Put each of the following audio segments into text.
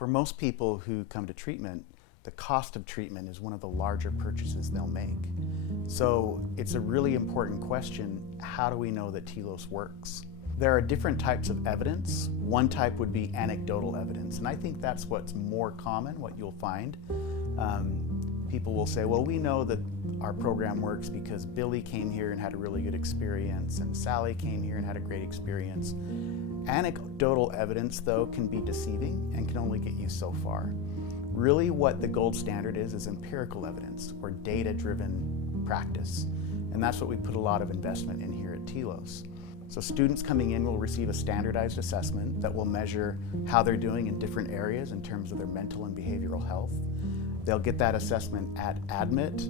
For most people who come to treatment, the cost of treatment is one of the larger purchases they'll make. So it's a really important question, how do we know that Telos works? There are different types of evidence. One type would be anecdotal evidence, and I think that's what's more common, what you'll find. People will say, well, we know that our program works because Billy came here and had a really good experience, and Sally came here and had a great experience. Anecdotal evidence, though, can be deceiving and can only get you so far. Really what the gold standard is empirical evidence or data-driven practice. And that's what we put a lot of investment in here at Telos. So students coming in will receive a standardized assessment that will measure how they're doing in different areas in terms of their mental and behavioral health. They'll get that assessment at admit.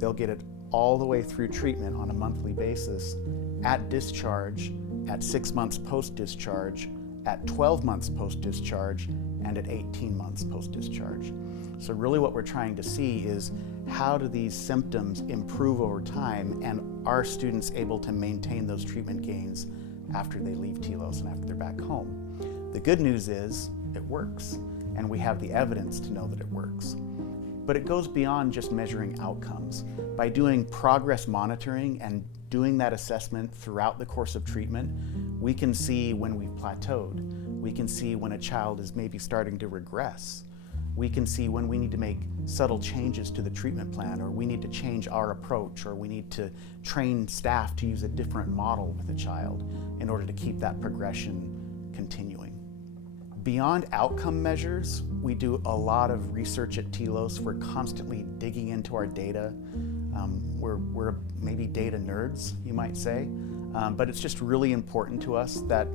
They'll get it all the way through treatment on a monthly basis, at discharge, at 6 months post-discharge, at 12 months post-discharge, and at 18 months post-discharge. So really what we're trying to see is how do these symptoms improve over time, and are students able to maintain those treatment gains after they leave Telos and after they're back home. The good news is it works, and we have the evidence to know that it works. But it goes beyond just measuring outcomes. By doing progress monitoring and doing that assessment throughout the course of treatment, we can see when we've plateaued. We can see when a child is maybe starting to regress. We can see when we need to make subtle changes to the treatment plan, or we need to change our approach, or we need to train staff to use a different model with a child in order to keep that progression continuing. Beyond outcome measures, we do a lot of research at Telos. We're constantly digging into our data. We're maybe data nerds, you might say, but it's just really important to us that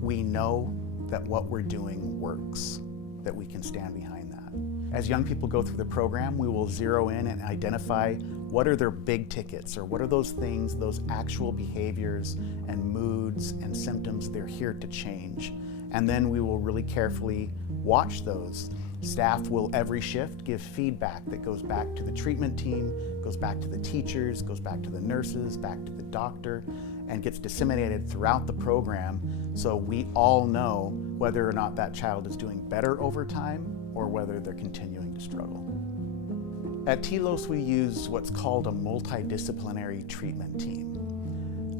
we know that what we're doing works, that we can stand behind that. As young people go through the program, we will zero in and identify what are their big tickets, or what are those things, those actual behaviors and moods and symptoms they're here to change. And then we will really carefully watch those. Staff will every shift give feedback that goes back to the treatment team, goes back to the teachers, goes back to the nurses, back to the doctor, and gets disseminated throughout the program so we all know whether or not that child is doing better over time or whether they're continuing to struggle. At Telos, we use what's called a multidisciplinary treatment team.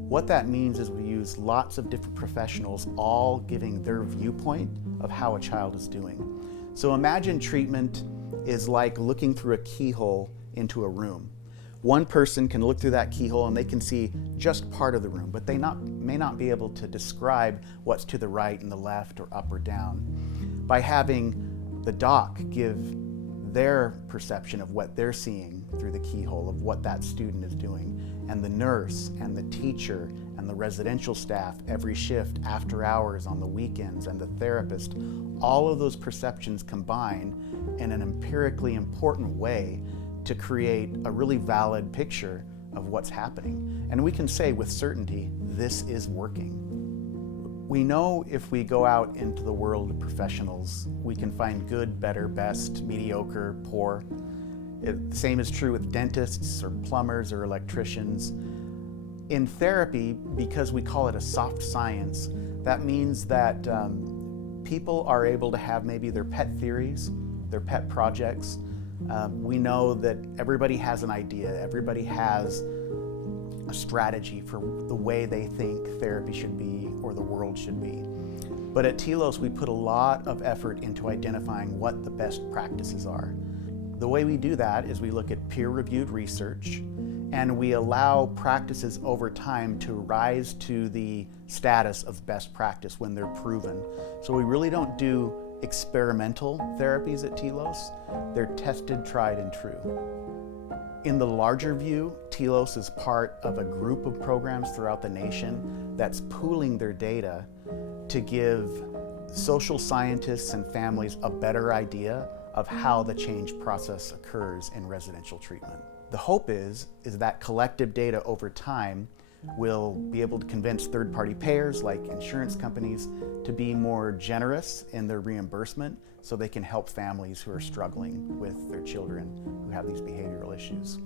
What that means is we use lots of different professionals all giving their viewpoint of how a child is doing. So imagine treatment is like looking through a keyhole into a room. One person can look through that keyhole and they can see just part of the room, but they may not be able to describe what's to the right and the left or up or down. By having the doc give their perception of what they're seeing through the keyhole of what that student is doing, and the nurse and the teacher and the residential staff every shift, after hours, on the weekends, and the therapist, all of those perceptions combine in an empirically important way to create a really valid picture of what's happening. And we can say with certainty, this is working. We know if we go out into the world of professionals, we can find good, better, best, mediocre, poor. The same is true with dentists or plumbers or electricians. In therapy, because we call it a soft science, that means that people are able to have maybe their pet theories, their pet projects. We know that everybody has an idea, everybody has a strategy for the way they think therapy should be or the world should be. But at Telos, we put a lot of effort into identifying what the best practices are. The way we do that is we look at peer-reviewed research, and we allow practices over time to rise to the status of best practice when they're proven. So we really don't do experimental therapies at Telos. They're tested, tried, and true. In the larger view, Telos is part of a group of programs throughout the nation that's pooling their data to give social scientists and families a better idea of how the change process occurs in residential treatment. The hope is that collective data over time will be able to convince third-party payers like insurance companies to be more generous in their reimbursement so they can help families who are struggling with their children who have these behavioral issues.